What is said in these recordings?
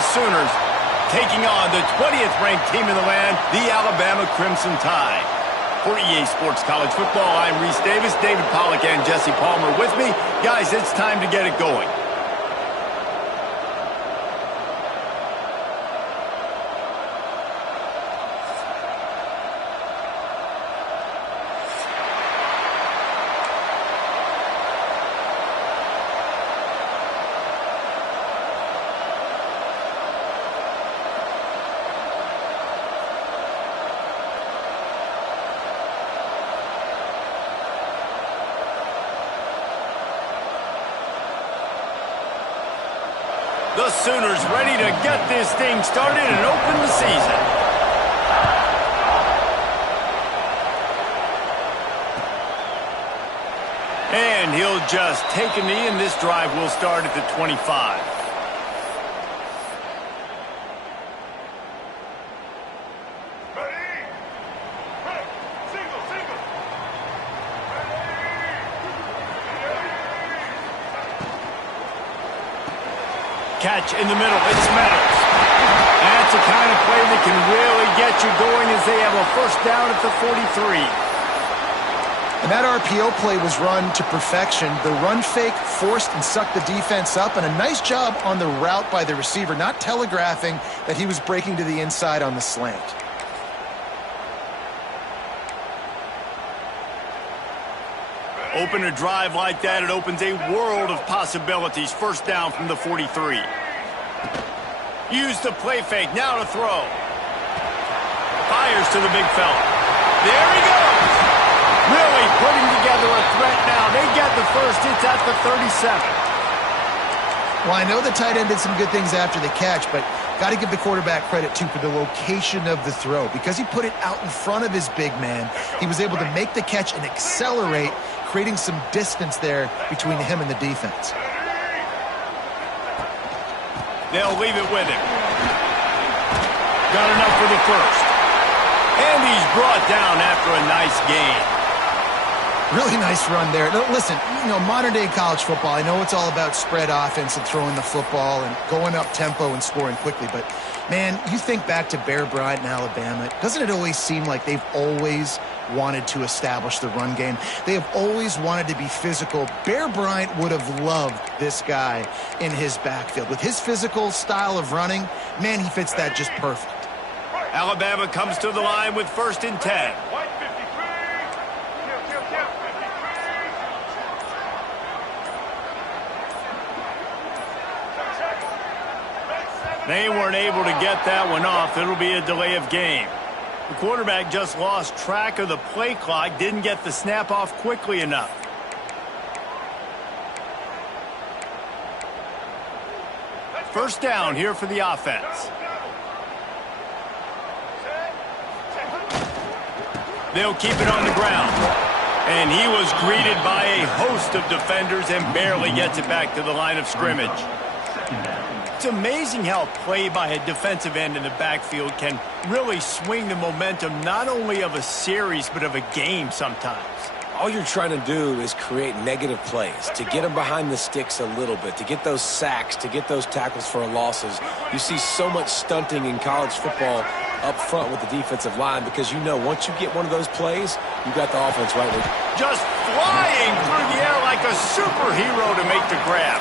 Oklahoma Sooners taking on the 20th ranked team in the land, the Alabama Crimson Tide. For EA Sports College Football, I'm Reese Davis, David Pollack, and Jesse Palmer with me. Guys, it's time to get it going. The Sooners ready to get this thing started and open the season. And he'll just take a knee, and this drive will start at the 25. Catch in the middle, it smatters. That's the kind of play that can really get you going as they have a first down at the 43. And that RPO play was run to perfection. The run fake forced and sucked the defense up, and a nice job on the route by the receiver, not telegraphing that he was breaking to the inside on the slant. Open a drive like that, it opens a world of possibilities. First down from the 43. Use the play fake, now to throw. Fires to the big fella. There he goes. Really putting together a threat now. They get the first, it's at the 37. Well, I know the tight end did some good things after the catch, but got to give the quarterback credit, too, for the location of the throw. Because he put it out in front of his big man, he was able to make the catch and accelerate, creating some distance there between him and the defense. They'll leave it with him. Got enough for the first. And he's brought down after a nice gain. Really nice run there. No, listen, modern-day college football, I know it's all about spread offense and throwing the football and going up tempo and scoring quickly, but, man, you think back to Bear Bryant in Alabama, doesn't it always seem like they've always wanted to establish the run game? They have always wanted to be physical. Bear Bryant would have loved this guy in his backfield. With his physical style of running, man, he fits that just perfect. Alabama comes to the line with first and 10. They weren't able to get that one off. It'll be a delay of game. The quarterback just lost track of the play clock, didn't get the snap off quickly enough. First down here for the offense. They'll keep it on the ground. And he was greeted by a host of defenders and barely gets it back to the line of scrimmage. It's amazing how play by a defensive end in the backfield can really swing the momentum not only of a series but of a game sometimes. All you're trying to do is create negative plays, to get them behind the sticks a little bit, to get those sacks, to get those tackles for losses. You see so much stunting in college football up front with the defensive line because once you get one of those plays, you got the offense right where just flying through the air like a superhero to make the grab.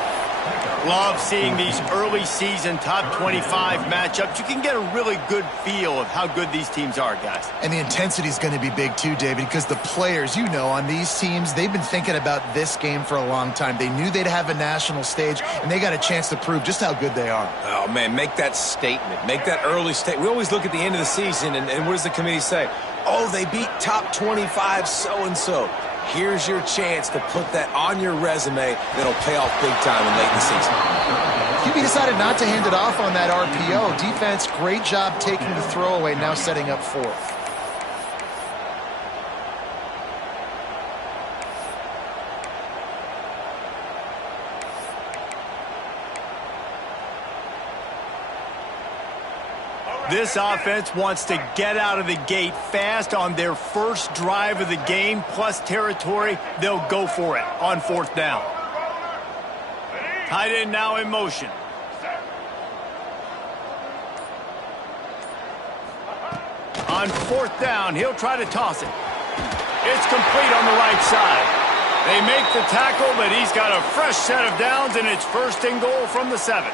Love seeing these early season top 25 matchups. You can get a really good feel of how good these teams are, guys. And the intensity is going to be big too, David, because the players, on these teams, they've been thinking about this game for a long time. They knew they'd have a national stage, and they got a chance to prove just how good they are. Oh, man, make that statement. Make that early statement. We always look at the end of the season, and what does the committee say? Oh, they beat top 25 so-and-so. Here's your chance to put that on your resume that'll pay off big time in late in the season. QB decided not to hand it off on that RPO. Defense, great job taking the throwaway, now setting up fourth. This offense wants to get out of the gate fast on their first drive of the game, plus territory. They'll go for it on fourth down. Tight end now in motion. On 4th down, he'll try to toss it. It's complete on the right side. They make the tackle, but he's got a fresh set of downs, and it's 1st and goal from the 7.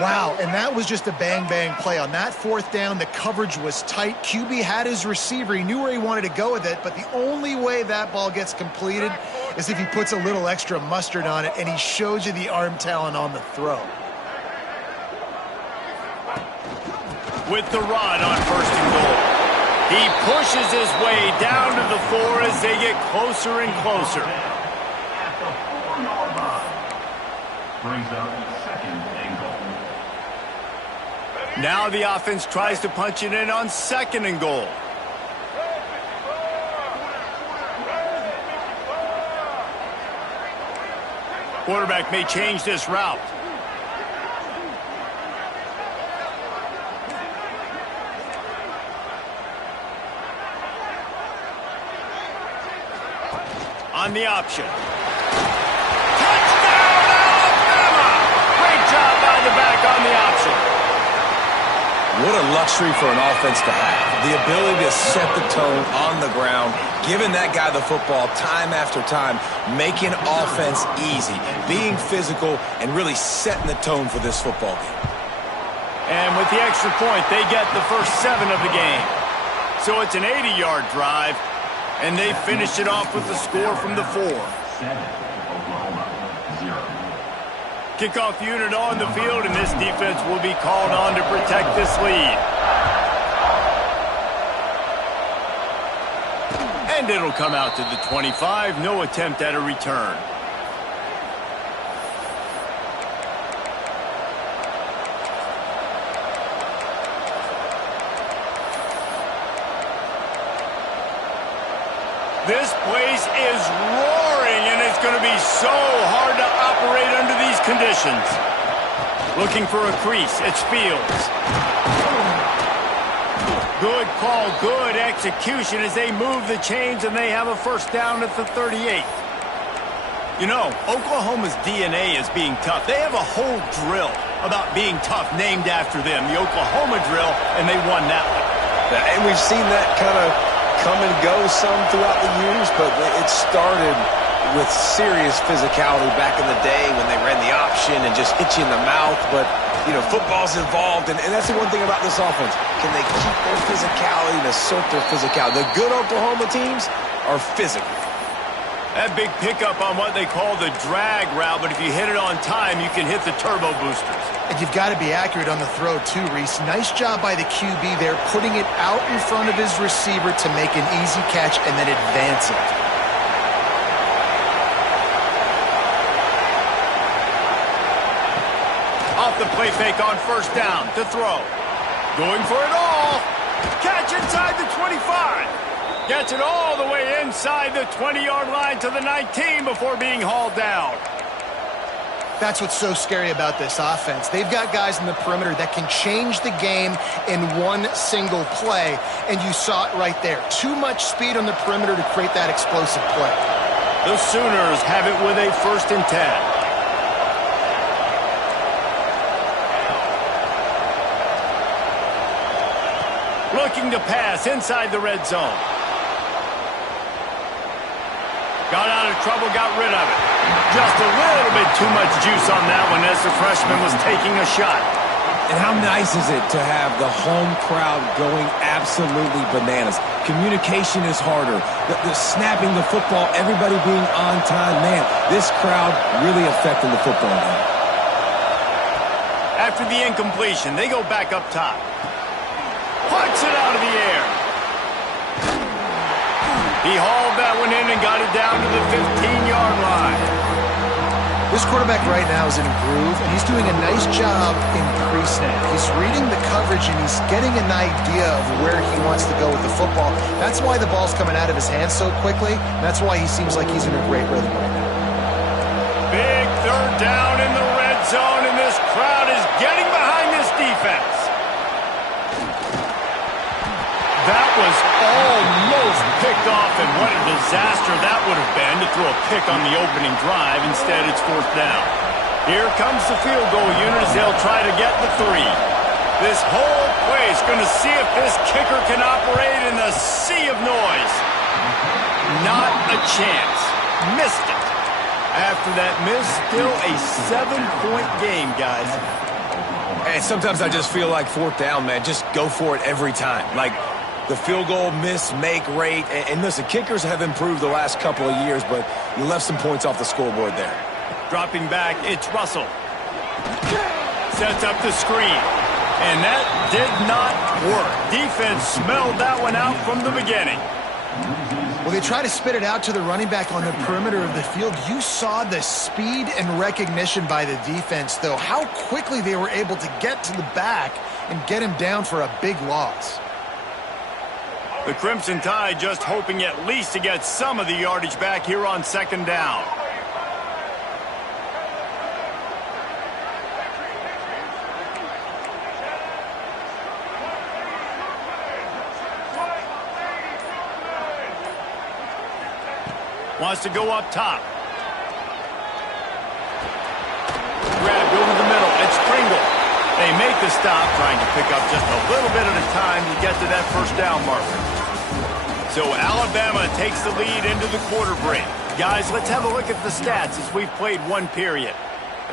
Wow, and that was just a bang-bang play. On that 4th down, the coverage was tight. QB had his receiver. He knew where he wanted to go with it, but the only way that ball gets completed is if he puts a little extra mustard on it, and he shows you the arm talent on the throw. With the run on 1st and goal. He pushes his way down to the 4 as they get closer and closer. Brings up 2nd and goal. Now the offense tries to punch it in on 2nd and goal. Quarterback may change this route. On the option. Touchdown, Alabama! Great job by the back on the option. What a luxury for an offense to have. The ability to set the tone on the ground, giving that guy the football time after time, making offense easy, being physical, and really setting the tone for this football game. And with the extra point, they get the first 7 of the game. So it's an 80-yard drive. And they finish it off with the score from the 4. 7, Oklahoma, 0. Kickoff unit on the field, and this defense will be called on to protect this lead. And it'll come out to the 25. No attempt at a return. This place is roaring, and it's going to be so hard to operate under these conditions. Looking for a crease. It's Fields. Good call, good execution as they move the chains, and they have a 1st down at the 38. You know, Oklahoma's DNA is being tough. They have a whole drill about being tough named after them, the Oklahoma drill, and they won that one. And we've seen that kind of come and go some throughout the years, but it started with serious physicality back in the day when they ran the option and just hit you in the mouth. But, you know, football's involved, and that's the one thing about this offense. Can they keep their physicality and assert their physicality? The good Oklahoma teams are physical. That big pickup on what they call the drag route, but if you hit it on time, you can hit the turbo boosters. And you've got to be accurate on the throw, too, Reese. Nice job by the QB there, putting it out in front of his receiver to make an easy catch and then advance it. Off the play fake on 1st down to throw. Going for it all. Catch inside the 25. Gets it all the way inside the 20-yard line to the 19 before being hauled down. That's what's so scary about this offense. They've got guys in the perimeter that can change the game in one single play, and you saw it right there. Too much speed on the perimeter to create that explosive play. The Sooners have it with a 1st and 10. Looking to pass inside the red zone. Got out of trouble, got rid of it. Just a little bit too much juice on that one as the freshman was taking a shot. And how nice is it to have the home crowd going absolutely bananas? Communication is harder. The snapping the football, everybody being on time. Man, this crowd really affecting the football game. After the incompletion, they go back up top. Punts it out of the air. He hauled that one in and got it down to the 15-yard line. This quarterback right now is in a groove, and he's doing a nice job in pre-snap. He's reading the coverage, and he's getting an idea of where he wants to go with the football. That's why the ball's coming out of his hands so quickly. That's why he seems like he's in a great rhythm right now. Big 3rd down in the red zone, and this crowd is getting behind this defense. That was almost picked off, and what a disaster that would have been to throw a pick on the opening drive. Instead, it's 4th down. Here comes the field goal unit as they'll try to get the 3. This whole play is going to see if this kicker can operate in the sea of noise. Not a chance. Missed it. After that miss, still a 7-point game, guys. And sometimes I just feel like fourth down, man. Just go for it every time. Like the field goal miss-make rate. And listen, kickers have improved the last couple of years, but you left some points off the scoreboard there. Dropping back, it's Russell. Sets up the screen. And that did not work. Defense smelled that one out from the beginning. Well, they try to spit it out to the running back on the perimeter of the field. You saw the speed and recognition by the defense, though, how quickly they were able to get to the back and get him down for a big loss. The Crimson Tide just hoping at least to get some of the yardage back here on second down. Wants to go up top. Grabbed over the middle. It's Pringle. They make the stop, trying to pick up just a little bit at a time to get to that first down marker. So Alabama takes the lead into the quarter break. Guys, let's have a look at the stats as we've played one period.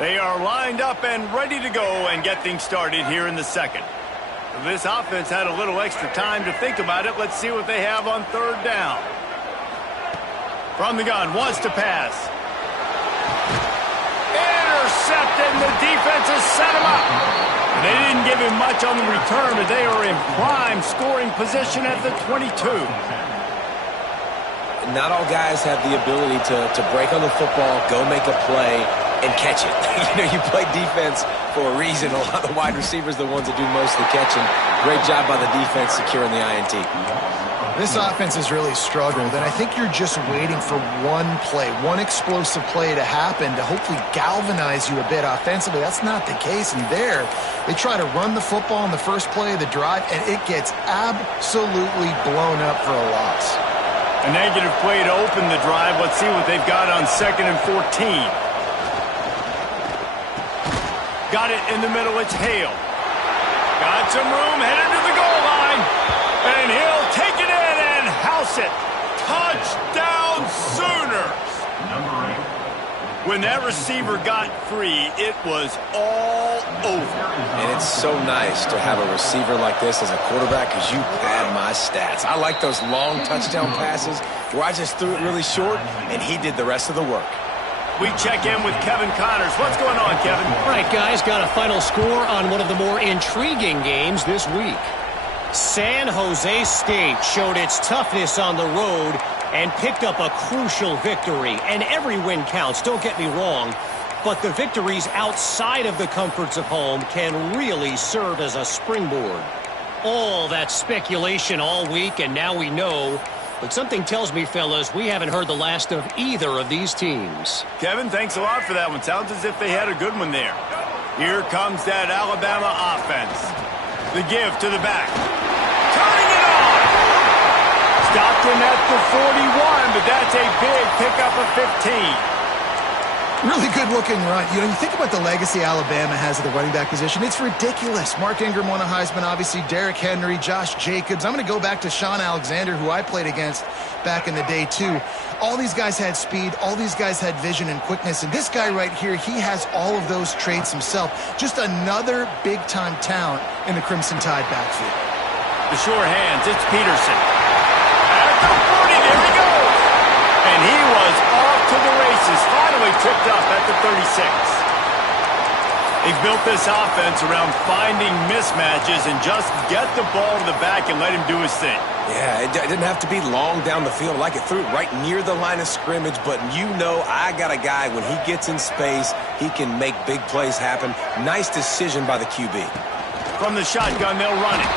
They are lined up and ready to go and get things started here in the second. This offense had a little extra time to think about it. Let's see what they have on third down. From the gun, wants to pass. Intercepted, and the defense has set him up. They didn't give him much on the return, but they are in prime scoring position at the 22. Not all guys have the ability to break on the football, go make a play, and catch it. You play defense for a reason. A lot of the wide receivers are the ones that do most of the catching. Great job by the defense securing the INT. This offense has really struggled, and I think you're just waiting for one play, one explosive play to happen to hopefully galvanize you a bit offensively. That's not the case, and there, they try to run the football in the first play of the drive, and it gets absolutely blown up for a loss. A negative play to open the drive. Let's see what they've got on 2nd and 14. Got it in the middle. It's Hale. Got some room, headed to the goal line, and he'll take it in and house it. Touchdown Sooners. Number 8. When that receiver got free, it was all over. And it's so nice to have a receiver like this as a quarterback because you pad my stats. I like those long touchdown passes where I just threw it really short and he did the rest of the work. We check in with Kevin Connors. What's going on, Kevin? All right, guys, got a final score on one of the more intriguing games this week. San Jose State showed its toughness on the road and picked up a crucial victory. And every win counts, don't get me wrong, but the victories outside of the comforts of home can really serve as a springboard. All that speculation all week, and now we know. But something tells me, fellas, we haven't heard the last of either of these teams. Kevin, thanks a lot for that one. Sounds as if they had a good one there. Here comes that Alabama offense. The give to the back. Turning it on! Stopped him at the 41, but that's a big pickup of 15. Really good-looking run. You think about the legacy Alabama has at the running back position. It's ridiculous. Mark Ingram won a Heisman, obviously. Derrick Henry, Josh Jacobs. I'm going to go back to Sean Alexander, who I played against back in the day, too. All these guys had speed. All these guys had vision and quickness. And this guy right here, he has all of those traits himself. Just another big-time talent in the Crimson Tide backfield. The sure hands, it's Peterson. At the 40, there he goes. And he was off to the races, finally tripped up at the 36. They've built this offense around finding mismatches and just get the ball to the back and let him do his thing. Yeah, it didn't have to be long down the field. Like it threw it right near the line of scrimmage, but I got a guy, when he gets in space, he can make big plays happen. Nice decision by the QB. From the shotgun, they'll run it.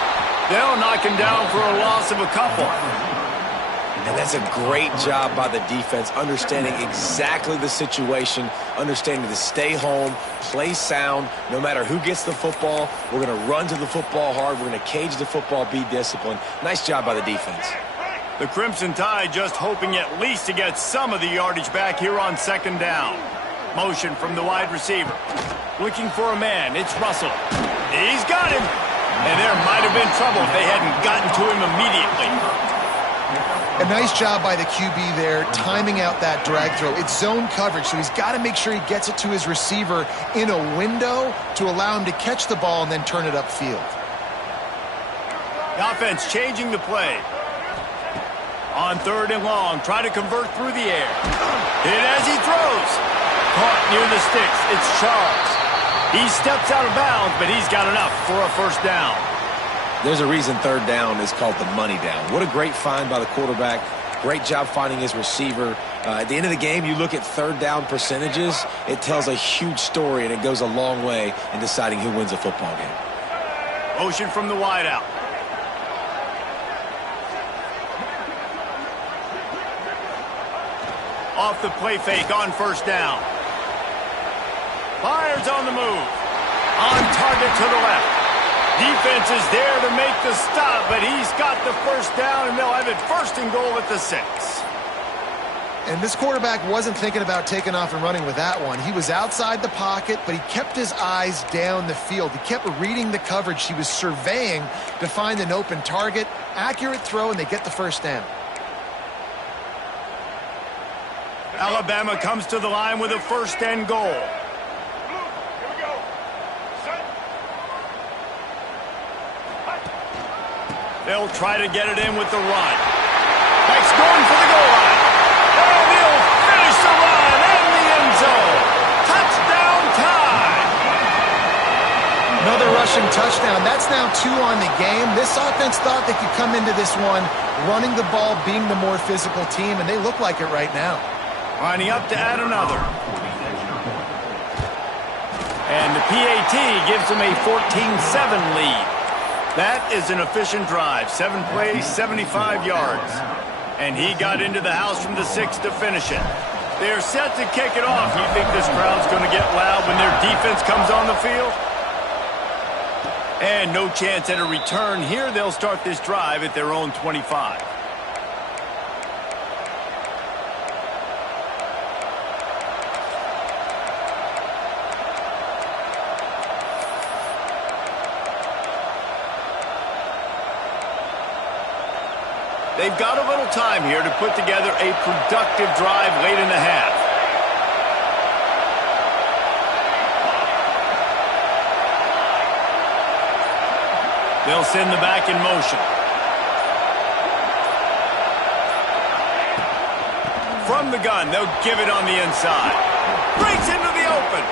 They'll knock him down for a loss of a couple. And that's a great job by the defense, understanding exactly the situation, understanding to stay home, play sound. No matter who gets the football, we're going to run to the football hard. We're going to cage the football, be disciplined. Nice job by the defense. The Crimson Tide just hoping at least to get some of the yardage back here on second down. Motion from the wide receiver. Looking for a man. It's Russell. He's got him. And there might have been trouble if they hadn't gotten to him immediately. A nice job by the QB there, timing out that drag throw. It's zone coverage, so he's got to make sure he gets it to his receiver in a window to allow him to catch the ball and then turn it upfield. The offense changing the play. On 3rd and long, try to convert through the air. Hit as he throws. Caught near the sticks. It's Charles. He steps out of bounds, but he's got enough for a first down. There's a reason 3rd down is called the money down. What a great find by the quarterback. Great job finding his receiver. At the end of the game, you look at 3rd down percentages. It tells a huge story, and it goes a long way in deciding who wins a football game. Motion from the wideout. Off the play fake on 1st down. Fires on the move. On target to the left. Defense is there to make the stop, but he's got the first down, and they'll have it 1st and goal at the 6. And this quarterback wasn't thinking about taking off and running with that one. He was outside the pocket, but he kept his eyes down the field. He kept reading the coverage. He was surveying to find an open target. Accurate throw, and they get the first down. Alabama comes to the line with a 1st and goal. They'll try to get it in with the run. Next going for the goal line. And he'll finish the run in the end zone. Touchdown time. Another rushing touchdown. That's now 2 on the game. This offense thought they could come into this one running the ball, being the more physical team, and they look like it right now. Lining up to add another. And the PAT gives them a 14-7 lead. That is an efficient drive. 7 plays, 75 yards. And he got into the house from the 6 to finish it. They're set to kick it off. You think this crowd's going to get loud when their defense comes on the field? And no chance at a return here. They'll start this drive at their own 25. They've got a little time here to put together a productive drive late in the half. They'll send the back in motion. From the gun, they'll give it on the inside. Breaks into the open.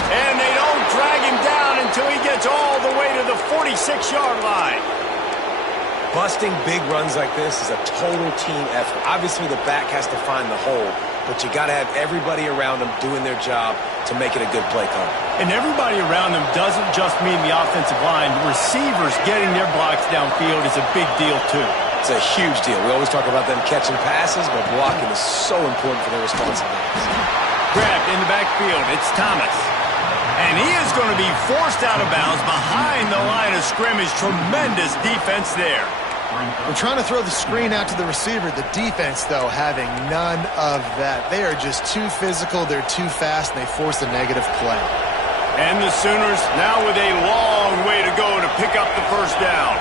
And they don't drag him down until he gets all the way to the 46-yard line. Busting big runs like this is a total team effort. Obviously, the back has to find the hole, but you got to have everybody around them doing their job to make it a good play call. And everybody around them doesn't just mean the offensive line. Receivers getting their blocks downfield is a big deal, too. It's a huge deal. We always talk about them catching passes, but blocking is so important for their responsibilities. Grabbed in the backfield. It's Thomas. And he is going to be forced out of bounds behind the line of scrimmage. Tremendous defense there. We're trying to throw the screen out to the receiver. The defense, though, having none of that. They are just too physical, they're too fast, and they force a negative play. And the Sooners now with a long way to go to pick up the first down.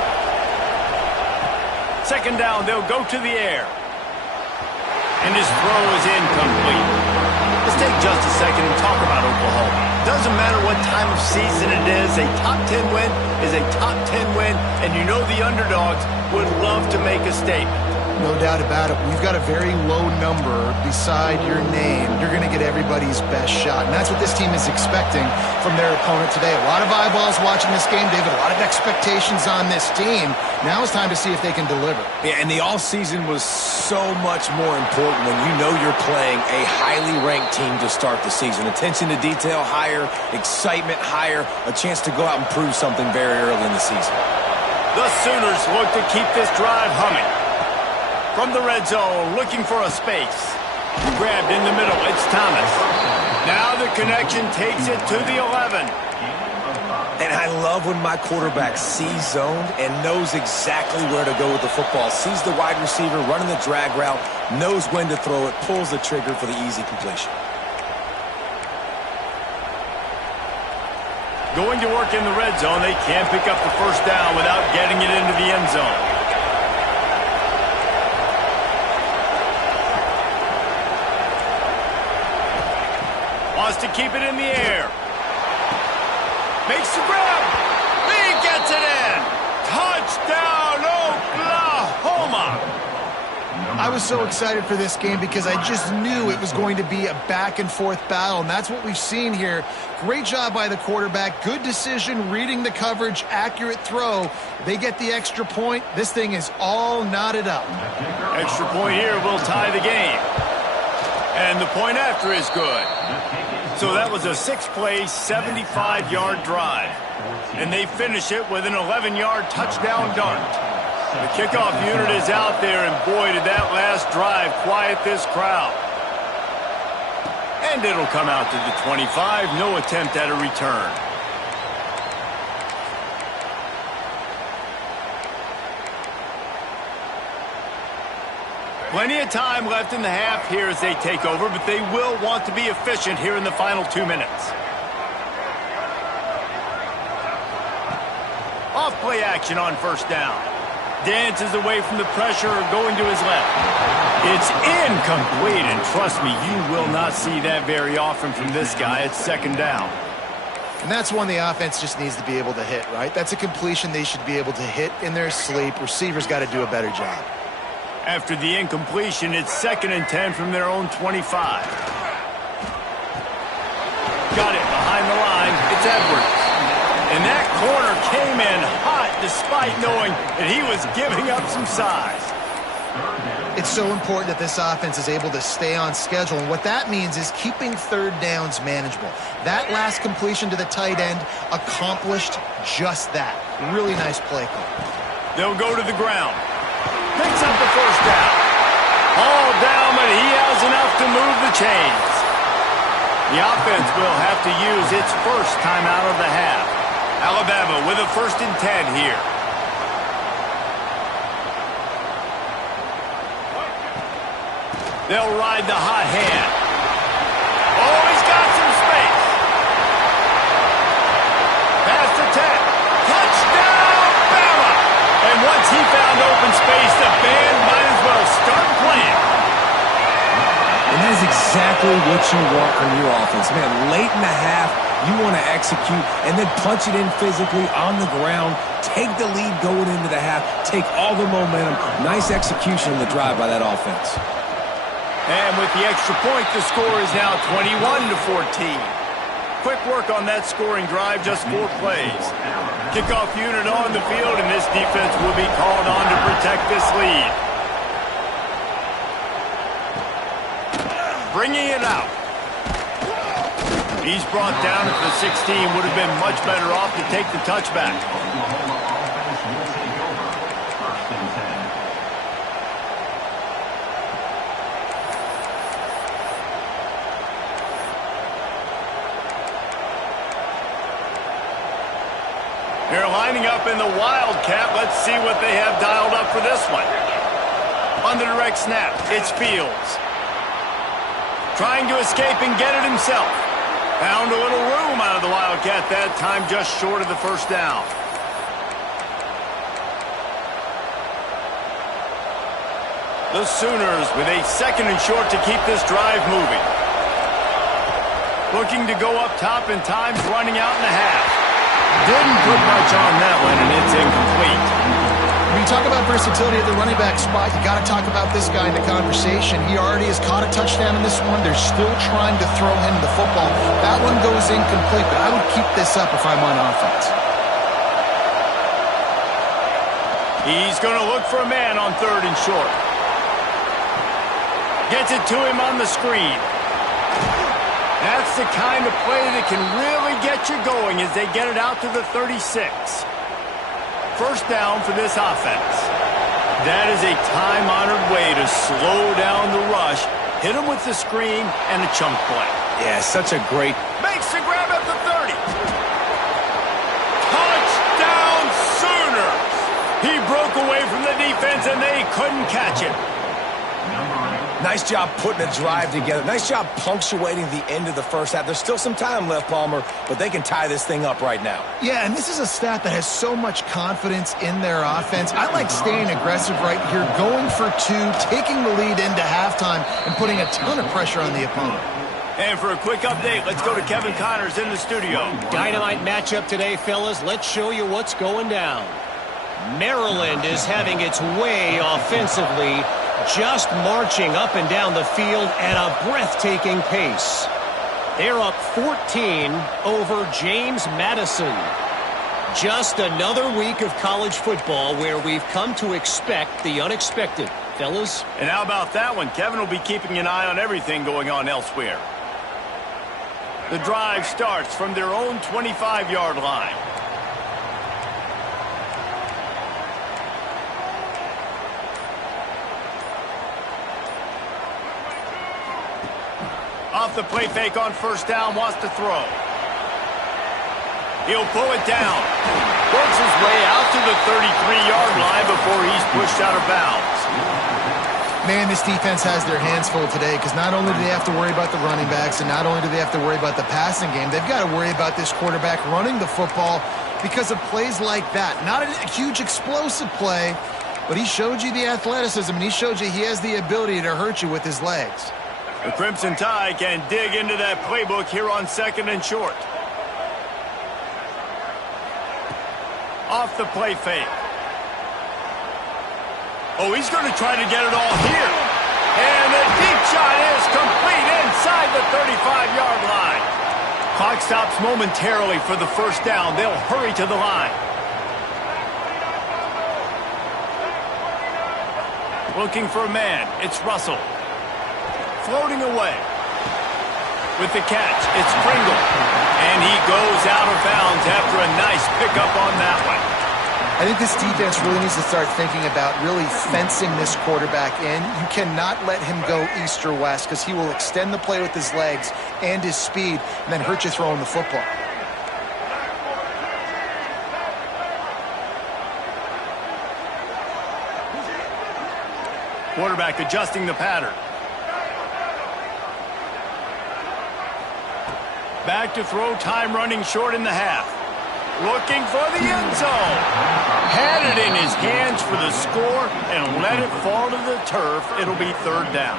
2nd down, they'll go to the air. And his throw is incomplete. Let's take just a second and talk about Oklahoma. Doesn't matter what time of season it is, a top 10 win is a top 10 win, and you know the underdogs would love to make a statement. No doubt about it. We've got a very low number beside your name. You're going to get everybody's best shot, and that's what this team is expecting from their opponent today. A lot of eyeballs watching this game, David. A lot of expectations on this team. Now it's time to see if they can deliver. Yeah, and the offseason was so much more important when you know you're playing a highly ranked team to start the season. Attention to detail higher, excitement higher, a chance to go out and prove something very early in the season. The Sooners look to keep this drive humming. From the red zone, looking for a space. Grabbed in the middle, it's Thomas. Now the connection takes it to the 11. And I love when my quarterback sees zoned and knows exactly where to go with the football. Sees the wide receiver running the drag route, knows when to throw it, pulls the trigger for the easy completion. Going to work in the red zone. They can't pick up the first down without getting it into the end zone. Wants to keep it in the air. Makes the grab. He gets it in. Touchdown, Oklahoma. I was so excited for this game because I just knew it was going to be a back-and-forth battle, and that's what we've seen here. Great job by the quarterback. Good decision, reading the coverage, accurate throw. They get the extra point. This thing is all knotted up. Extra point here will tie the game. And the point after is good. So that was a 6-play, 75-yard drive. And they finish it with an 11-yard touchdown dart. The kickoff unit is out there, and boy, did that last drive quiet this crowd. And it'll come out to the 25. No attempt at a return. Plenty of time left in the half here as they take over, but they will want to be efficient here in the final 2 minutes. Off-play action on first down. Dances away from the pressure, going to his left. It's incomplete, and trust me, you will not see that very often from this guy. It's second down. And that's one the offense just needs to be able to hit, right? That's a completion they should be able to hit in their sleep. Receivers got to do a better job. After the incompletion, it's 2nd and 10 from their own 25. Got it behind the line. It's Edwards. And that corner came in hot despite knowing that he was giving up some size. It's so important that this offense is able to stay on schedule, and what that means is keeping third downs manageable. That last completion to the tight end accomplished just that. Really nice play call. They'll go to the ground. Picks up the first down. All down, but he has enough to move the chains. The offense will have to use its first timeout of the half. Alabama with a 1st and 10 here. They'll ride the hot hand. Oh, he's got some space. Past the 10. Touchdown, Bama! And once he found open space, the band might as well start playing. And that is exactly what you want from your offense. Man, late in the half, you want to execute and then punch it in physically on the ground. Take the lead going into the half. Take all the momentum. Nice execution in the drive by that offense. And with the extra point, the score is now 21-14. Quick work on that scoring drive, just 4 plays. Kickoff unit on the field, and this defense will be called on to protect this lead. Bringing it out. He's brought down at the 16. Would have been much better off to take the touchback. They're lining up in the Wildcat. Let's see what they have dialed up for this one. On the direct snap, it's Fields. Trying to escape and get it himself. Found a little room out of the Wildcat that time, just short of the first down. The Sooners with a 2nd and short to keep this drive moving. Looking to go up top, and time's running out in the half. Didn't put much on that one, and it's incomplete. When you talk about versatility at the running back spot, you got to talk about this guy in the conversation. He already has caught a touchdown in this one. They're still trying to throw him the football. That one goes incomplete, but I would keep this up if I'm on offense. He's going to look for a man on 3rd and short. Gets it to him on the screen. That's the kind of play that can really get you going as they get it out to the 36. First down for this offense. That is a time-honored way to slow down the rush, hit him with the screen, and a chunk play. Yeah, such a great... Makes the grab at the 30. Touchdown, Sooners! He broke away from the defense, and they couldn't catch him. Number 8. Nice job putting a drive together. Nice job punctuating the end of the first half. There's still some time left, Palmer, but they can tie this thing up right now. Yeah, and this is a staff that has so much confidence in their offense. I like staying aggressive right here, going for two, taking the lead into halftime, and putting a ton of pressure on the opponent. And for a quick update, let's go to Kevin Connors in the studio. Dynamite matchup today, fellas. Let's show you what's going down. Maryland is having its way offensively, just marching up and down the field at a breathtaking pace. They're up 14 over James Madison. Just another week of college football where we've come to expect the unexpected, fellas. And how about that one? Kevin will be keeping an eye on everything going on elsewhere. The drive starts from their own 25-yard line. Off the play fake on first down, wants to throw. He'll pull it down. Works his way out to the 33-yard line before he's pushed out of bounds. Man, this defense has their hands full today because not only do they have to worry about the running backs and not only do they have to worry about the passing game, they've got to worry about this quarterback running the football because of plays like that. Not a huge explosive play, but he showed you the athleticism and he showed you he has the ability to hurt you with his legs. The Crimson Tide can dig into that playbook here on 2nd and short. Off the play fake. Oh, he's going to try to get it all here. And the deep shot is complete inside the 35-yard line. Clock stops momentarily for the first down. They'll hurry to the line. Looking for a man. It's Russell. Floating away. With the catch, it's Pringle. And he goes out of bounds after a nice pickup on that one. I think this defense really needs to start thinking about really fencing this quarterback in. You cannot let him go east or west because he will extend the play with his legs and his speed and then hurt you throwing the football. Quarterback adjusting the pattern. Back to throw, time running short in the half. Looking for the end zone. Had it in his hands for the score and let it fall to the turf. It'll be 3rd down.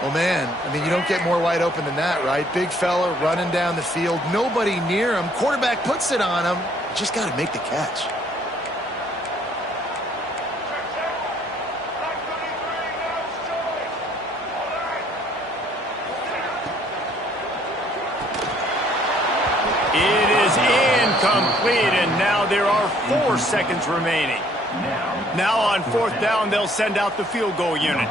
Well, man, I mean, you don't get more wide open than that, right? Big fella running down the field. Nobody near him. Quarterback puts it on him. Just got to make the catch. Complete, and now there are 4 seconds remaining. Now on 4th down, they'll send out the field goal unit.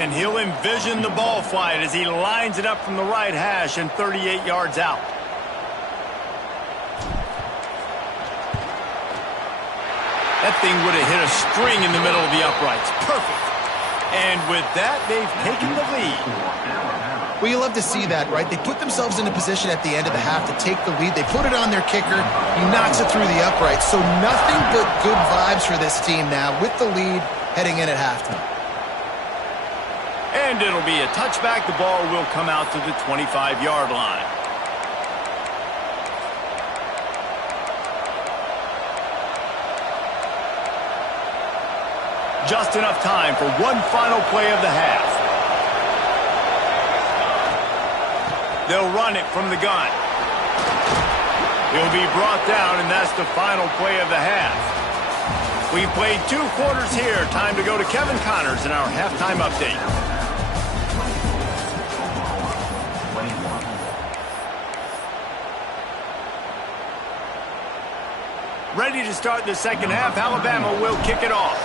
And he'll envision the ball flight as he lines it up from the right hash and 38 yards out. That thing would have hit a string in the middle of the uprights. Perfect. And with that, they've taken the lead. Well, you love to see that, right? They put themselves in a position at the end of the half to take the lead. They put it on their kicker. He knocks it through the uprights. So nothing but good vibes for this team now with the lead heading in at halftime. And it'll be a touchback. The ball will come out to the 25-yard line. Just enough time for one final play of the half. They'll run it from the gun. He'll be brought down, and that's the final play of the half. We've played 2 quarters here. Time to go to Kevin Connors in our halftime update. Ready to start the second half. Alabama will kick it off.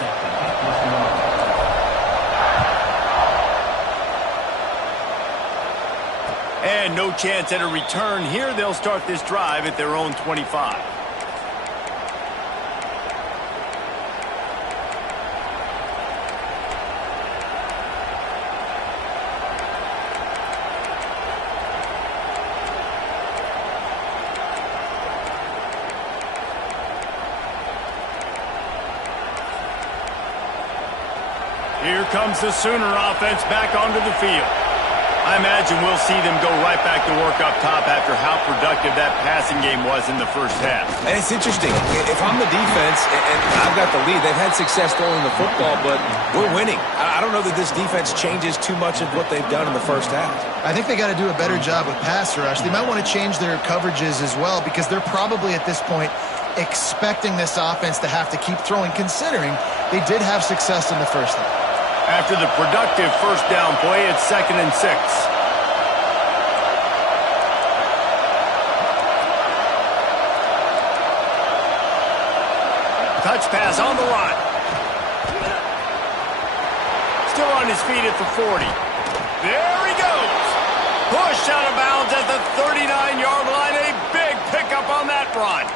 And no chance at a return here. They'll start this drive at their own 25. Here comes the Sooner offense back onto the field. I imagine we'll see them go right back to work up top after how productive that passing game was in the first half. And it's interesting. If I'm the defense and I've got the lead, they've had success throwing the football, but we're winning. I don't know that this defense changes too much of what they've done in the first half. I think they got to do a better job with pass rush. They might want to change their coverages as well because they're probably at this point expecting this offense to have to keep throwing, considering they did have success in the first half. After the productive first down play, it's 2nd and 6. Touch pass on the run. Still on his feet at the 40. There he goes. Pushed out of bounds at the 39-yard line. A big pickup on that run.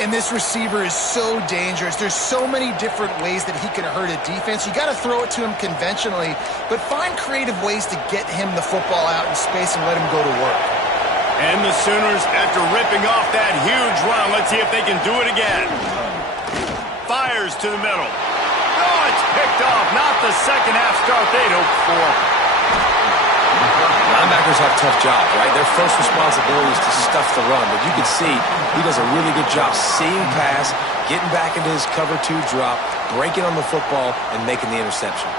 And this receiver is so dangerous. There's so many different ways that he can hurt a defense. You got to throw it to him conventionally, but find creative ways to get him the football out in space and let him go to work. And the Sooners, after ripping off that huge run, let's see if they can do it again. Fires to the middle. Oh, it's picked off. Not the second half start they'd hoped for. Linebackers have tough jobs, right? Their first responsibility is to stuff the run, but you can see he does a really good job seeing pass, getting back into his cover 2 drop, breaking on the football, and making the interception.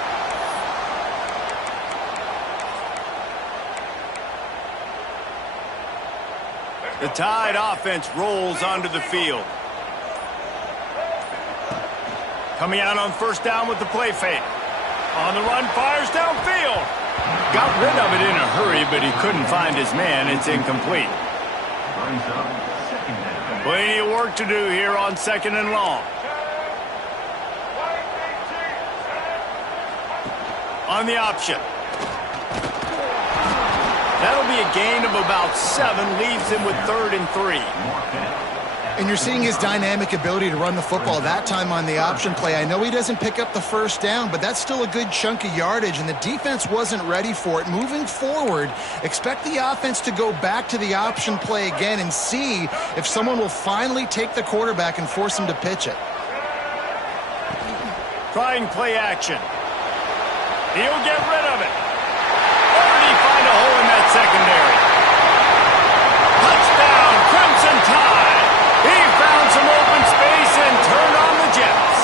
The Tide offense rolls onto the field. Coming out on first down with the play fake. On the run, fires downfield. Got rid of it in a hurry, but he couldn't find his man. It's incomplete. Brings up second down. Plenty of work to do here on 2nd and long. On the option. That'll be a gain of about 7, leaves him with 3rd and 3. And you're seeing his dynamic ability to run the football that time on the option play. I know he doesn't pick up the first down, but that's still a good chunk of yardage, and the defense wasn't ready for it. Moving forward, expect the offense to go back to the option play again and see if someone will finally take the quarterback and force him to pitch it. Trying play action. He'll get rid of it. Where did he find a hole in that secondary? Touchdown, Crimson Tide. He found some open space and turned on the Jets.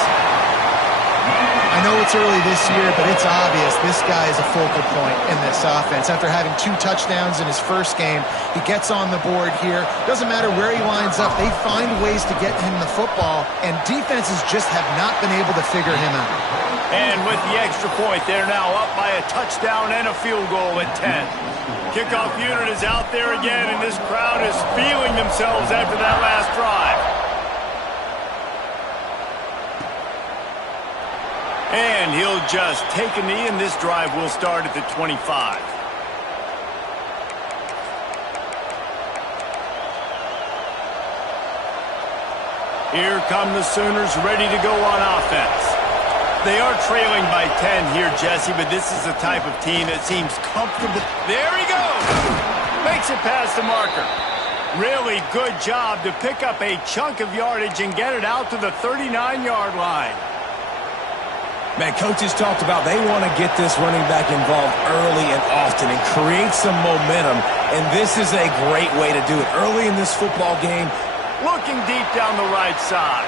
I know it's early this year, but it's obvious this guy is a focal point in this offense. After having 2 touchdowns in his first game, he gets on the board here. Doesn't matter where he lines up, they find ways to get him the football, and defenses just have not been able to figure him out. And with the extra point, they're now up by a touchdown and a field goal at 10. Kickoff unit is out there again, and this crowd is feeling themselves after that last drive. And he'll just take a knee, and this drive will start at the 25. Here come the Sooners ready to go on offense. They are trailing by 10 here, Jesse, but this is the type of team that seems comfortable. There he goes! Makes it past the marker. Really good job to pick up a chunk of yardage and get it out to the 39-yard line. Man, coaches talked about they want to get this running back involved early and often and create some momentum, and this is a great way to do it. Early in this football game, looking deep down the right side.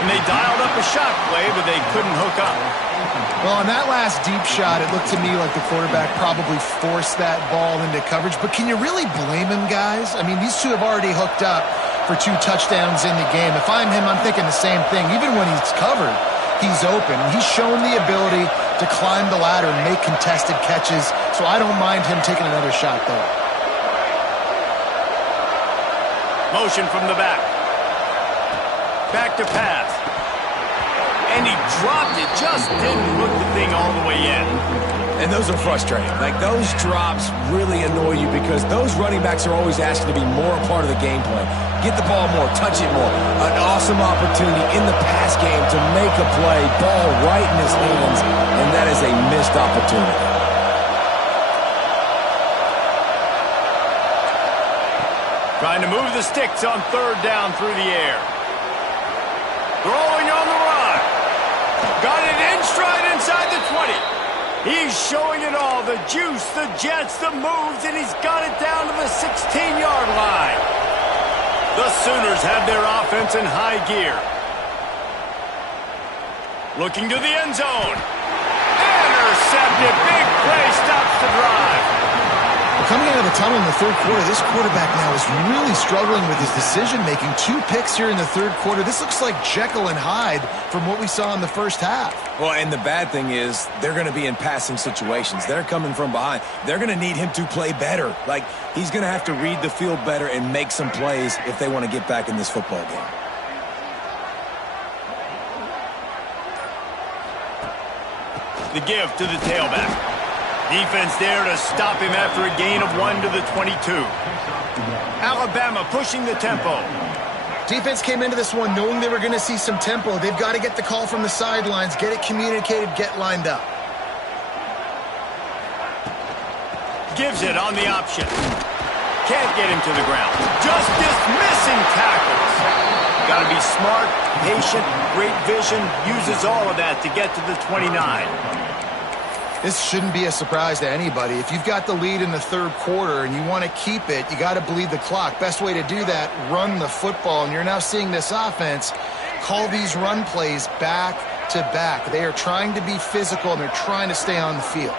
And they dialed up a shot play, but they couldn't hook up. Well, on that last deep shot, it looked to me like the quarterback probably forced that ball into coverage. But can you really blame him, guys? I mean, these two have already hooked up for 2 touchdowns in the game. If I'm him, I'm thinking the same thing. Even when he's covered, he's open. He's shown the ability to climb the ladder and make contested catches, so I don't mind him taking another shot there. Motion from the back. Back to pass. And he dropped it. Just didn't hook the thing all the way in. and those are frustrating. Like, those drops really annoy you because those running backs are always asking to be more a part of the game plan. Get the ball more, touch it more. An awesome opportunity in the pass game to make a play, ball right in his hands, and that is a missed opportunity. Trying to move the sticks on third down through the air. Throwing on the run. Got it in stride and He's showing it all, the juice, the jets, the moves, and he's got it down to the 16-yard line. The Sooners have their offense in high gear. Looking to the end zone. Intercepted. Big play stops the drive. Well, coming out of the tunnel in the third quarter, this quarterback now is really struggling with his decision-making. 2 picks here in the third quarter. This looks like Jekyll and Hyde from what we saw in the first half. Well, and the bad thing is they're going to be in passing situations. They're coming from behind. They're going to need him to play better. Like, he's going to have to read the field better and make some plays if they want to get back in this football game. The give to the tailback. Defense there to stop him after a gain of 1 to the 22. Alabama pushing the tempo. Defense came into this one knowing they were going to see some tempo. They've got to get the call from the sidelines, get it communicated, get lined up. Gives it on the option. Can't get him to the ground. Just dismissing tackles. Got to be smart, patient, great vision. Uses all of that to get to the 29. This shouldn't be a surprise to anybody. If you've got the lead in the third quarter and you want to keep it, you got to bleed the clock. Best way to do that, run the football. And you're now seeing this offense call these run plays back to back. They are trying to be physical, and they're trying to stay on the field.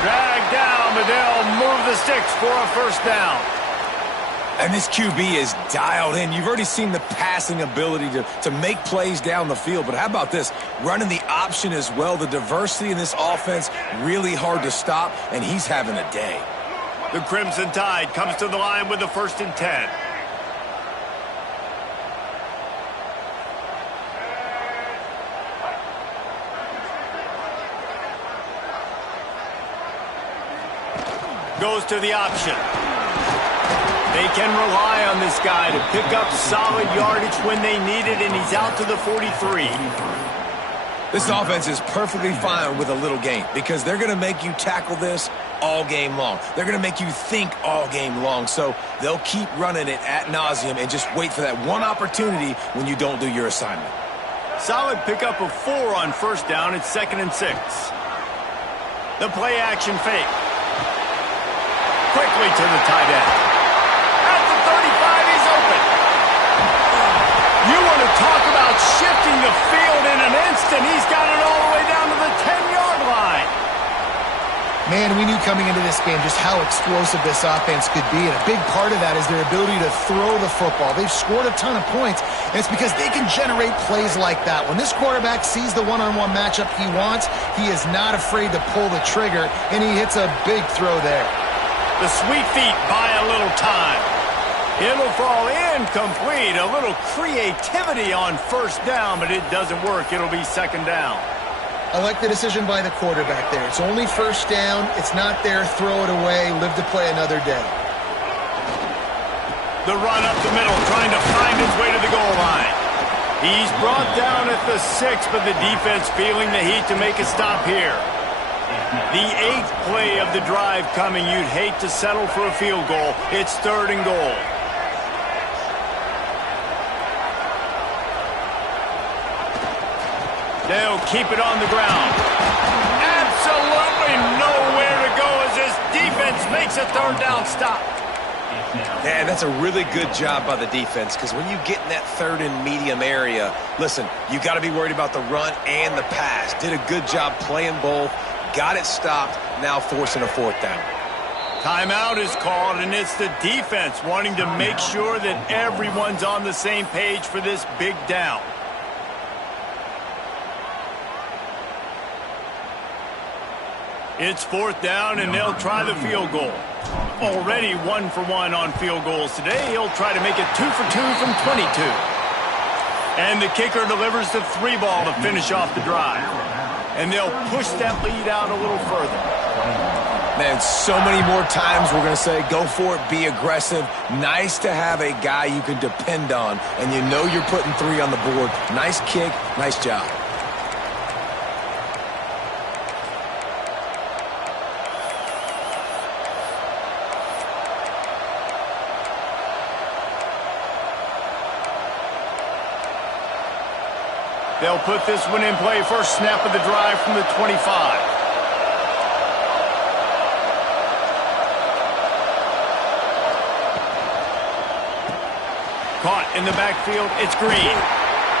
Drag down, but they'll move the sticks for a first down. And this QB is dialed in. You've already seen the passing ability to make plays down the field. But how about this? Running the option as well. The diversity in this offense, really hard to stop, and he's having a day. The Crimson Tide comes to the line with the 1st and 10. Goes to the option. They can rely on this guy to pick up solid yardage when they need it, and he's out to the 43. This offense is perfectly fine with a little game because they're going to make you tackle this all game long. They're going to make you think all game long, so they'll keep running it ad nauseum and just wait for that one opportunity when you don't do your assignment. Solid pickup of 4 on first down. It's 2nd and 6. The play action fake. Quickly to the tight end. At the 35, he's open. You want to talk about shifting the field in an instant. He's got it all the way down to the 10-yard line. Man, we knew coming into this game just how explosive this offense could be, and a big part of that is their ability to throw the football. They've scored a ton of points, and it's because they can generate plays like that. When this quarterback sees the one-on-one matchup he wants, he is not afraid to pull the trigger, and he hits a big throw there. The sweet feet buy a little time. It'll fall incomplete. A little creativity on first down, but it doesn't work. It'll be 2nd down. I like the decision by the quarterback there. It's only first down. It's not there. Throw it away. Live to play another day. The run up the middle, trying to find his way to the goal line. He's brought down at the 6, but the defense feeling the heat to make a stop here. The 8th play of the drive coming. You'd hate to settle for a field goal. It's 3rd and goal. They'll keep it on the ground. Absolutely nowhere to go as this defense makes a 3rd down stop. Man, that's a really good job by the defense because when you get in that 3rd and medium area, listen, you got to be worried about the run and the pass. Did a good job playing both. Got it stopped, now forcing a 4th down. Timeout is called, and it's the defense wanting to make sure that everyone's on the same page for this big down. It's 4th down, and they'll try the field goal. Already 1 for 1 on field goals today. He'll try to make it 2 for 2 from 22. And the kicker delivers the 3 ball to finish off the drive. And they'll push that lead out a little further. Man, so many more times we're going to say, go for it, be aggressive. Nice to have a guy you can depend on, and you know you're putting 3 on the board. Nice kick, nice job. They'll put this one in play. First snap of the drive from the 25. Caught in the backfield. It's Green.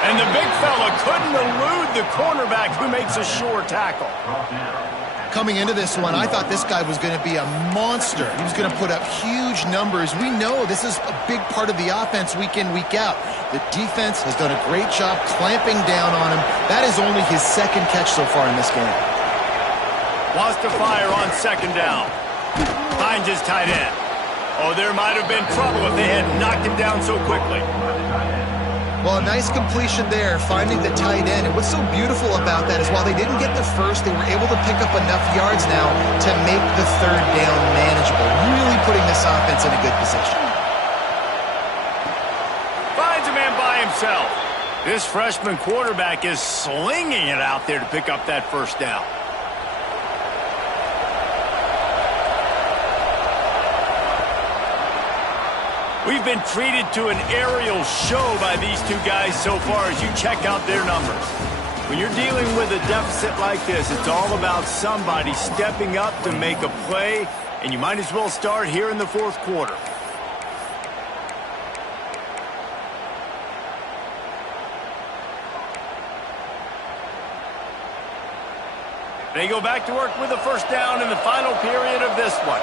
And the big fella couldn't elude the cornerback who makes a sure tackle. Coming into this one, I thought this guy was going to be a monster. He was going to put up huge numbers. We know this is a big part of the offense week in, week out. The defense has done a great job clamping down on him. That is only his second catch so far in this game. Wants to fire on second down. Finds his tight end. Oh, there might have been trouble if they had knocked him down so quickly. Well, a nice completion there, finding the tight end. And what's so beautiful about that is while they didn't get the first, they were able to pick up enough yards now to make the third down manageable, really putting this offense in a good position. Finds a man by himself. This freshman quarterback is slinging it out there to pick up that first down. We've been treated to an aerial show by these two guys so far as you check out their numbers. When you're dealing with a deficit like this, it's all about somebody stepping up to make a play, and you might as well start here in the fourth quarter. They go back to work with a first down in the final period of this one.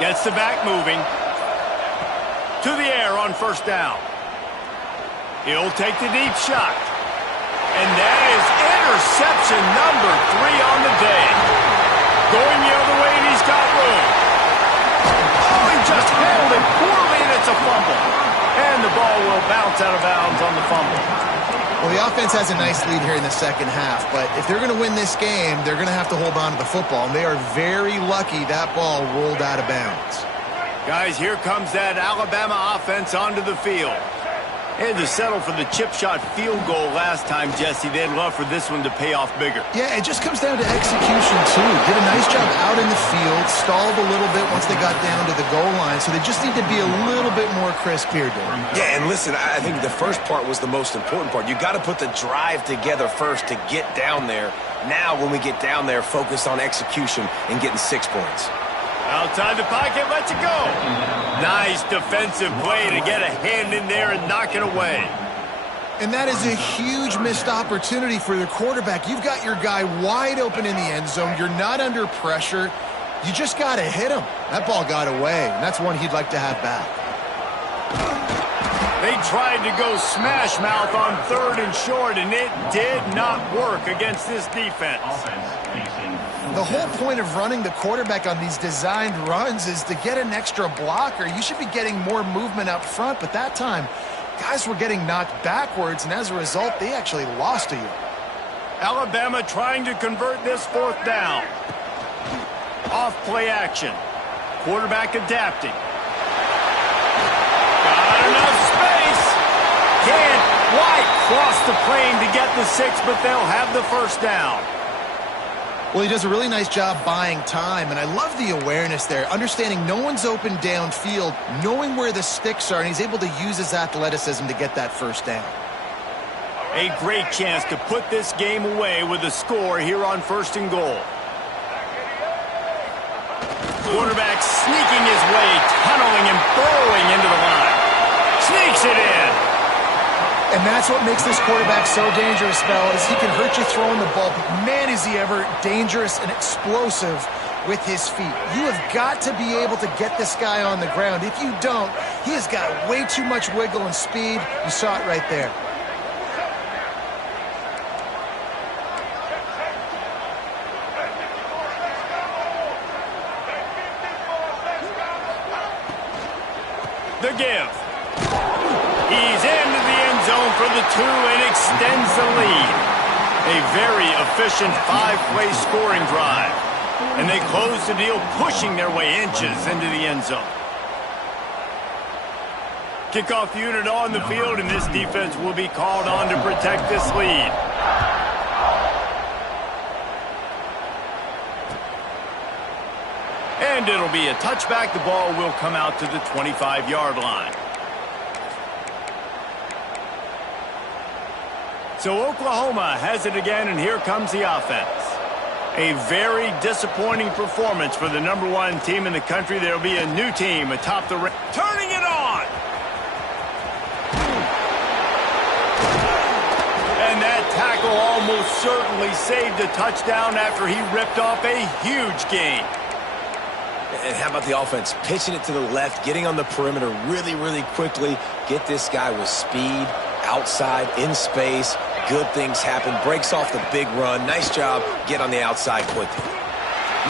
Gets the back moving. To the air on first down. He'll take the deep shot. And that is interception number 3 on the day. Going the other way, and he's got room. Oh, he just handled it poorly, and it's a fumble. And the ball will bounce out of bounds on the fumble. Well, the offense has a nice lead here in the second half, but if they're going to win this game, they're going to have to hold on to the football, and they are very lucky that ball rolled out of bounds. Guys, here comes that Alabama offense onto the field. They had to settle for the chip shot field goal last time, Jesse. They'd love for this one to pay off bigger. Yeah, it just comes down to execution, too. Did a nice job out in the field, stalled a little bit once they got down to the goal line, so they just need to be a little bit more crisp here, Dave. Yeah, and listen, I think the first part was the most important part. You got to put the drive together first to get down there. Now, when we get down there, focus on execution and getting 6 points. Outside the pocket, lets it go. Nice defensive play to get a hand in there and knock it away. And that is a huge missed opportunity for the quarterback. You've got your guy wide open in the end zone. You're not under pressure. You just got to hit him. That ball got away, and that's one he'd like to have back. They tried to go smash mouth on 3rd and short, and it did not work against this defense. The whole point of running the quarterback on these designed runs is to get an extra blocker. You should be getting more movement up front, but that time, guys were getting knocked backwards, and as a result, they actually lost to you. Alabama trying to convert this 4th down. Off play action. Quarterback adapting. Got enough space. Can't quite cross the plane to get the 6, but they'll have the first down. Well, he does a really nice job buying time, and I love the awareness there, understanding no one's open downfield, knowing where the sticks are, and he's able to use his athleticism to get that first down. A great chance to put this game away with a score here on 1st and goal. Quarterback sneaking his way, tunneling and burrowing into the line. Sneaks it in. And that's what makes this quarterback so dangerous, fellas. He can hurt you throwing the ball, but man, is he ever dangerous and explosive with his feet. You have got to be able to get this guy on the ground. If you don't, he has got way too much wiggle and speed. You saw it right there. The give. He's into the end zone for the 2 and extends the lead. A very efficient 5-play scoring drive. And they close the deal, pushing their way inches into the end zone. Kickoff unit on the field, and this defense will be called on to protect this lead. And it'll be a touchback. The ball will come out to the 25-yard line. So Oklahoma has it again, and here comes the offense. A very disappointing performance for the #1 team in the country. There will be a new team atop the ring. Turning it on! And that tackle almost certainly saved a touchdown after he ripped off a huge gain. And how about the offense? Pitching it to the left, getting on the perimeter really, really quickly. Get this guy with speed, outside, in space. Good things happen. Breaks off the big run. Nice job. Get on the outside quickly.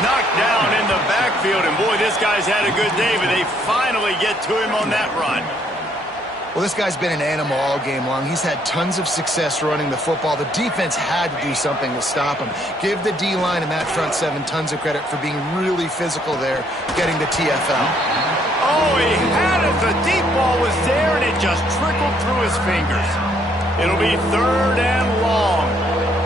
Knocked down in the backfield, and boy, this guy's had a good day, but they finally get to him on that run. Well, this guy's been an animal all game long. He's had tons of success running the football. The defense had to do something to stop him. Give the D-line and that front seven tons of credit for being really physical there, getting the TFL. Oh, he had it. The deep ball was there, and it just trickled through his fingers. It'll be 3rd and long.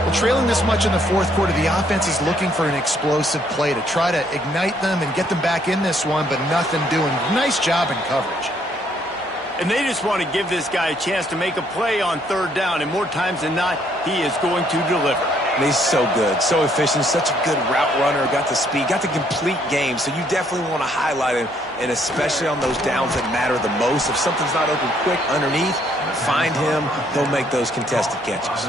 Well, trailing this much in the fourth quarter, the offense is looking for an explosive play to try to ignite them and get them back in this one, but nothing doing. Nice job in coverage. And they just want to give this guy a chance to make a play on 3rd down, and more times than not, he is going to deliver. And he's so good, so efficient, such a good route runner, got the speed, got the complete game, so you definitely want to highlight him, and especially on those downs that matter the most. If something's not open quick underneath, find him, he'll make those contested catches.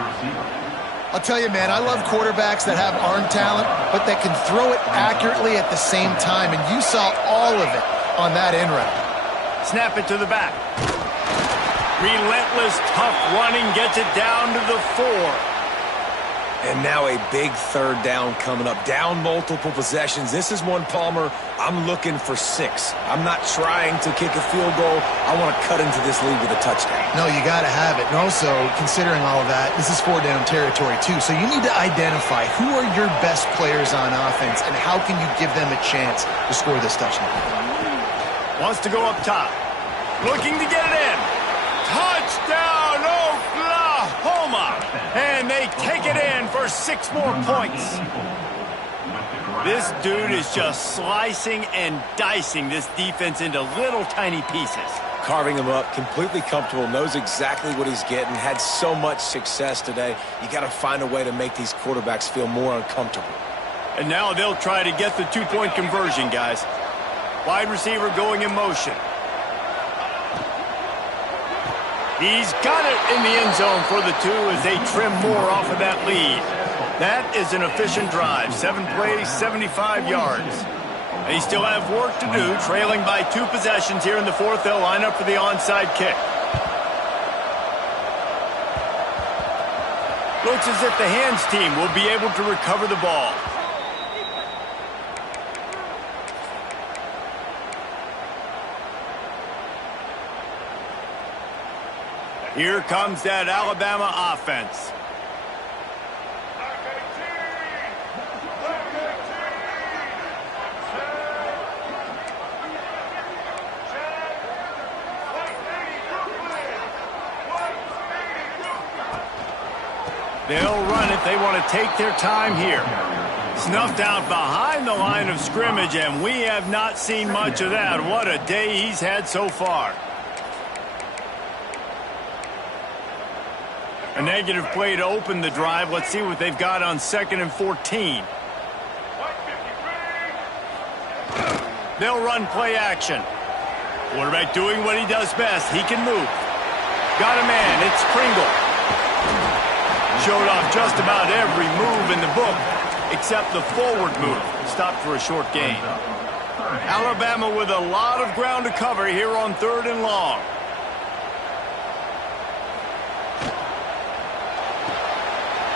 I'll tell you, man, I love quarterbacks that have arm talent, but that can throw it accurately at the same time, and you saw all of it on that in route. Snap it to the back. Relentless, tough running gets it down to the 4. And now a big 3rd down coming up. Down multiple possessions. This is one, Palmer, I'm looking for 6. I'm not trying to kick a field goal. I want to cut into this lead with a touchdown. No, you got to have it. And also, considering all of that, this is 4-down territory too. So you need to identify who are your best players on offense and how can you give them a chance to score this touchdown. Wants to go up top. Looking to get it in. Touchdown, Oklahoma! And they take it in for 6 more points. This dude is just slicing and dicing this defense into little tiny pieces. Carving him up, completely comfortable, knows exactly what he's getting, had so much success today. You got to find a way to make these quarterbacks feel more uncomfortable. And now they'll try to get the 2-point conversion, guys. Wide receiver going in motion. He's got it in the end zone for the 2 as they trim more off of that lead. That is an efficient drive. 7 plays, 75 yards. They still have work to do, trailing by 2 possessions here in the 4th. They'll line up for the onside kick. Looks as if the hands team will be able to recover the ball. Here comes that Alabama offense. They'll run it. They want to take their time here. Snuffed out behind the line of scrimmage, and we have not seen much of that. What a day he's had so far. A negative play to open the drive. Let's see what they've got on 2nd and 14. They'll run play action. Quarterback doing what he does best. He can move. Got a man. It's Pringle. Showed off just about every move in the book except the forward move. Stopped for a short gain. Alabama with a lot of ground to cover here on 3rd and long.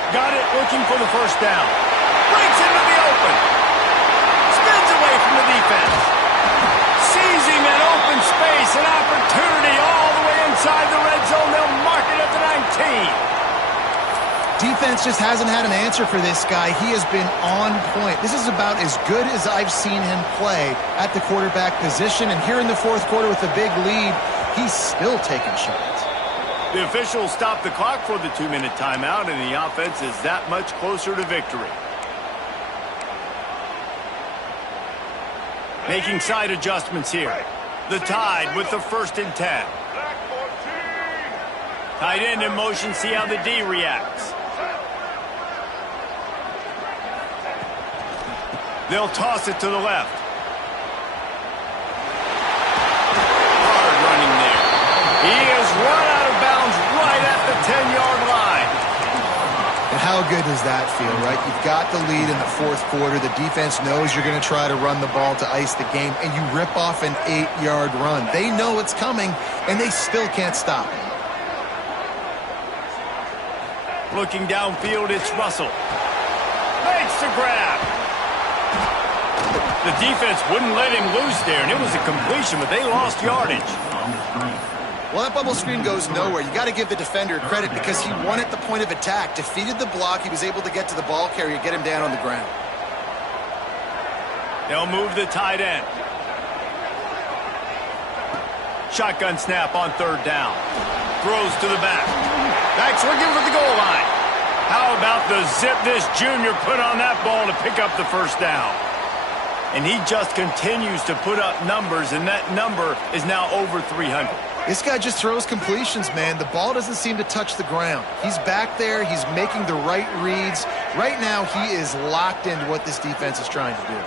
Got it, looking for the 1st down. Breaks into the open. Spins away from the defense. Seizing an open space, an opportunity all the way inside the red zone. They'll mark it at the 19. Defense just hasn't had an answer for this guy. He has been on point. This is about as good as I've seen him play at the quarterback position. And here in the 4th quarter with a big lead, he's still taking shots. The officials stop the clock for the 2-minute timeout, and the offense is that much closer to victory. Making side adjustments here. The Tide with the 1st and 10. Tight end in motion, see how the D reacts. They'll toss it to the left. Hard running there. He is run out of bounds right at the 10-yard line. And how good does that feel, right? You've got the lead in the 4th quarter. The defense knows you're going to try to run the ball to ice the game, and you rip off an 8-yard run. They know it's coming, and they still can't stop it. Looking downfield, it's Russell. Makes the grab. The defense wouldn't let him loose there, and it was a completion, but they lost yardage. Well, that bubble screen goes nowhere. You got to give the defender credit because he won at the point of attack, defeated the block. He was able to get to the ball carrier, get him down on the ground. They'll move the tight end. Shotgun snap on 3rd down. Throws to the back. Back's looking for the goal line. How about the zip this junior put on that ball to pick up the 1st down? And he just continues to put up numbers, and that number is now over 300. This guy just throws completions, man. The ball doesn't seem to touch the ground. He's back there. He's making the right reads. Right now, he is locked into what this defense is trying to do.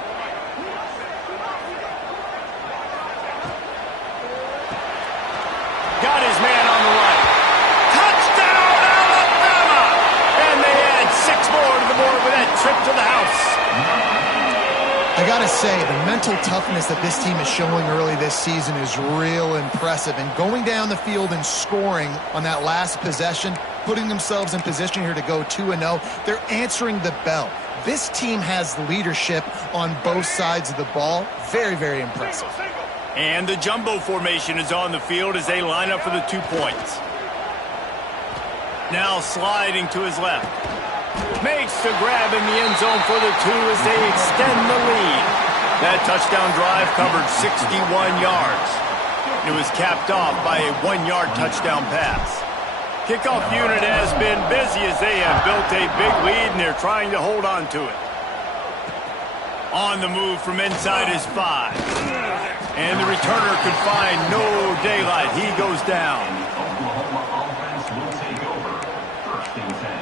Got his man on the right. Touchdown, Alabama! And they add 6 more to the board with that trip to the house. I gotta say, the mental toughness that this team is showing early this season is real impressive. And going down the field and scoring on that last possession, putting themselves in position here to go 2-0, they're answering the bell. This team has leadership on both sides of the ball. Very, very impressive. And the jumbo formation is on the field as they line up for the 2 points. Now sliding to his left. Makes the grab in the end zone for the 2 as they extend the lead. That touchdown drive covered 61 yards. It was capped off by a 1-yard touchdown pass. Kickoff unit has been busy as they have built a big lead and they're trying to hold on to it. On the move from inside his 5. And the returner could find no daylight. He goes down. Oklahoma offense will take over. 1st and 10.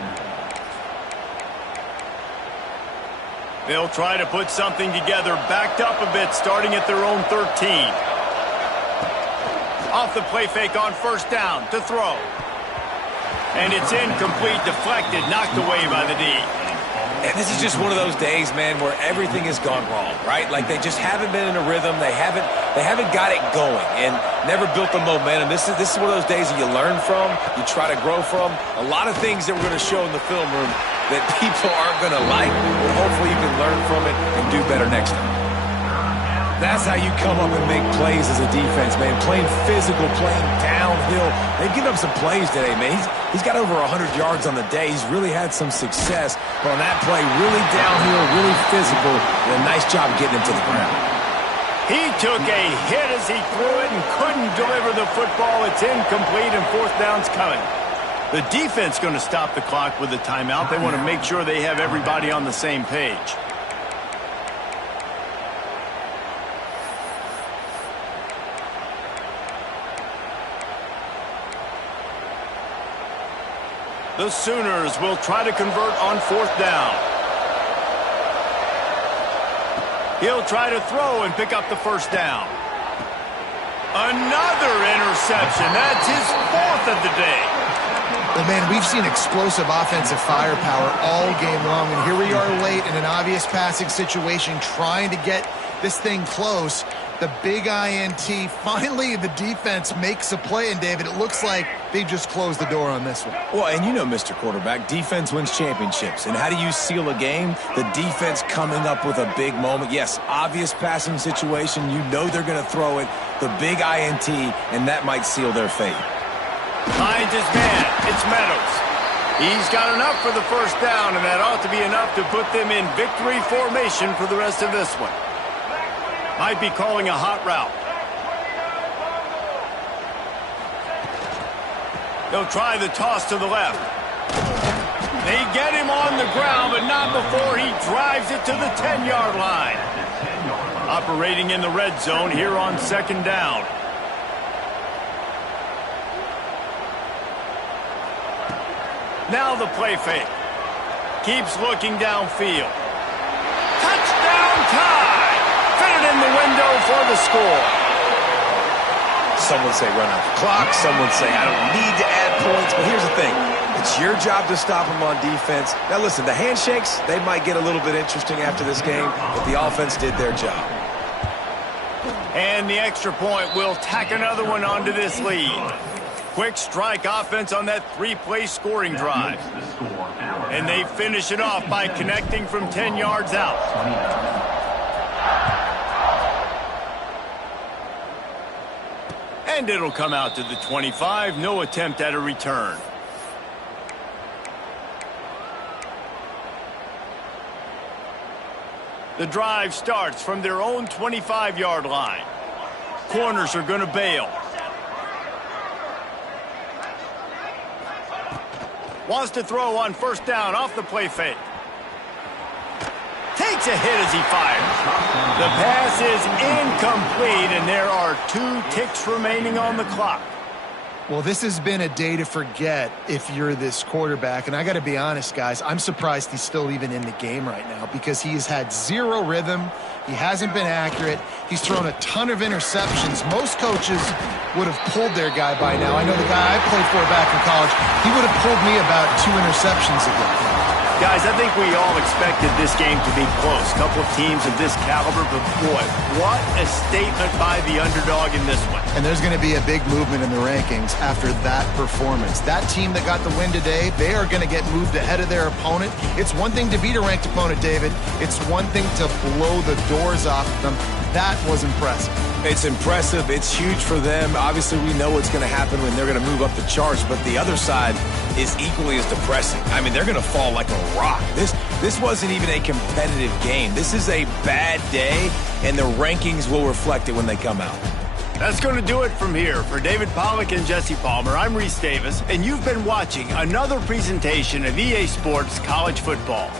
They'll try to put something together, backed up a bit, starting at their own 13. Off the play fake on 1st down to throw. And it's incomplete, deflected, knocked away by the D. And this is just one of those days, man, where everything has gone wrong, right? Like they just haven't been in a rhythm. They haven't got it going and never built the momentum. This is one of those days that you learn from, you try to grow from. A lot of things that we're going to show in the film room that people aren't going to like, but hopefully you can learn from it and do better next time. That's how you come up and make plays as a defense, man. Playing physical, playing downhill. They've given up some plays today, man. He's got over 100 yards on the day. He's really had some success. But on that play, really downhill, really physical, and a nice job getting him to the ground. He took a hit as he threw it and couldn't deliver the football. It's incomplete and 4th down's coming. The defense going to stop the clock with a timeout. They want to make sure they have everybody on the same page. The Sooners will try to convert on 4th down. He'll try to throw and pick up the 1st down. Another interception. That's his 4th of the day. Well, man, we've seen explosive offensive firepower all game long, and here we are late in an obvious passing situation trying to get this thing close. The big INT. Finally, the defense makes a play, and David, it looks like they just closed the door on this one. Well, and you know, Mr. Quarterback, defense wins championships. And how do you seal a game? The defense coming up with a big moment. Yes, obvious passing situation. You know they're going to throw it. The big INT, and that might seal their fate. Finds his man. It's Meadows. He's got enough for the 1st down, and that ought to be enough to put them in victory formation for the rest of this one. Might be calling a hot route. They'll try the toss to the left. They get him on the ground, but not before he drives it to the 10-yard line. Operating in the red zone here on 2nd down. Now the play fake. Keeps looking downfield. Touchdown tie! Fit it in the window for the score. Some would say run out the clock. Some would say I don't need to add points. But here's the thing. It's your job to stop them on defense. Now, listen, the handshakes, they might get a little bit interesting after this game, but the offense did their job. And the extra point will tack another one onto this lead. Quick strike offense on that 3-play scoring drive. And they finish it off by connecting from 10 yards out. And it'll come out to the 25. No attempt at a return. The drive starts from their own 25-yard line. Corners are going to bail. Wants to throw on 1st down off the play fake. Takes a hit as he fires. The pass is incomplete, and there are 2 ticks remaining on the clock. Well, this has been a day to forget if you're this quarterback. And I got to be honest, guys, I'm surprised he's still even in the game right now because he has had 0 rhythm. He hasn't been accurate. He's thrown a ton of interceptions. Most coaches would have pulled their guy by now. I know the guy I played for back in college, he would have pulled me about 2 interceptions ago. Guys, I think we all expected this game to be close. A couple of teams of this caliber, but boy, what a statement by the underdog in this one. And there's going to be a big movement in the rankings after that performance. That team that got the win today, they are going to get moved ahead of their opponent. It's one thing to beat a ranked opponent, David. It's one thing to blow the doors off them. That was impressive. It's impressive. It's huge for them. Obviously, we know what's going to happen when they're going to move up the charts, but the other side is equally as depressing. I mean, they're going to fall like a rock. This wasn't even a competitive game. This is a bad day, and the rankings will reflect it when they come out. That's going to do it from here. For David Pollack and Jesse Palmer, I'm Reese Davis, and you've been watching another presentation of EA Sports College Football.